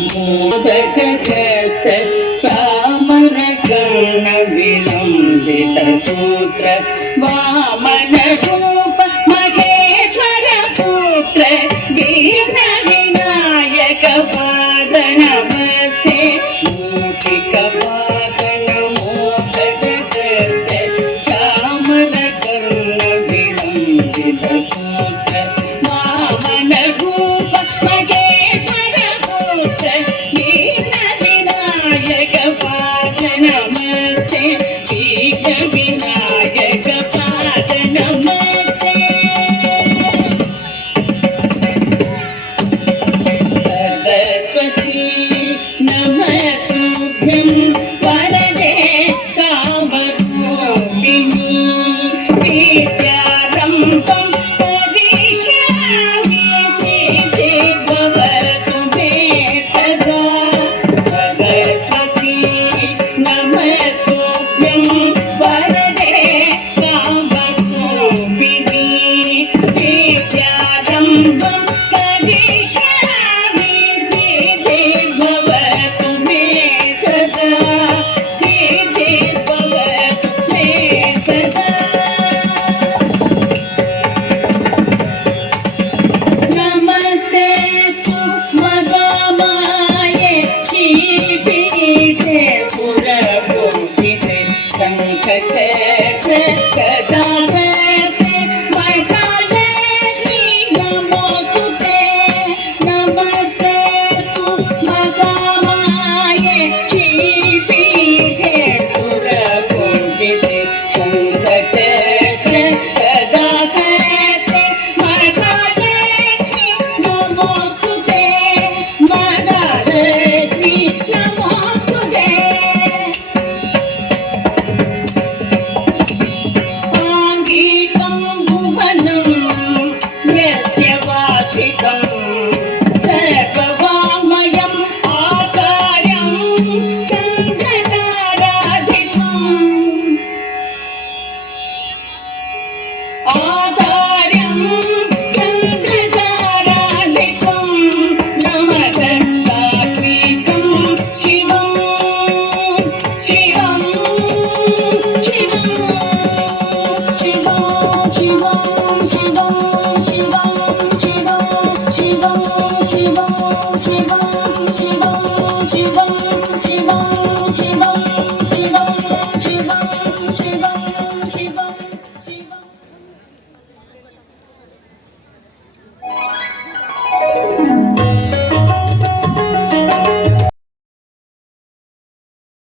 मोदकहस्त चामरकर्ण विलम्बित सूत्र वामन रूप महेश्वर पुत्र दीन विनायक पाद नमस्ते मूषिक वाहन मोदकहस्त चामरकर्ण विलम्बित सूत्र वामन रूप महेश्वर पुत्र दीन विनायक पाद नमस्ते दीन विनायक पाद नमस्ते सरस्वती नमस्तुभ्यं वरदे कामरूपिणी विद्यारम्भं करिष्यामि सिद्धि भवतु मे सदा सरस्वती नमस्तुभ्यं वरदे कामरूपिणी विद्यारम्भं करिष्यामि सिद्धि भवतु मे सदा सिद्धि भवतु मे सदा नमस्तेस्तु महामाये श्रीपीठे सुरपूजिते शङ्खचक्र गदाहस्ते वैहालक्ष्मी नमोस्तुते नमस्तेस्तु महामाये श्रीपीठे सुरपूजिते शङ्खचक्र गदाहस्ते वैहालक्ष्मी नमोस्तुते महालक्ष्मी नमोस्तुते आङ्गिकं भुवनं यस्य वाचिकं सर्ववाङ्मयम् आकारं चन्द्रताराधिकम् आधार्यं चन्द्रताराधिकं नमः सात्विकं शिवं शिवं शिवं शिवं शिवं शिवं शिवं शिवं शिवं शिवं शिवं शिवं शिवं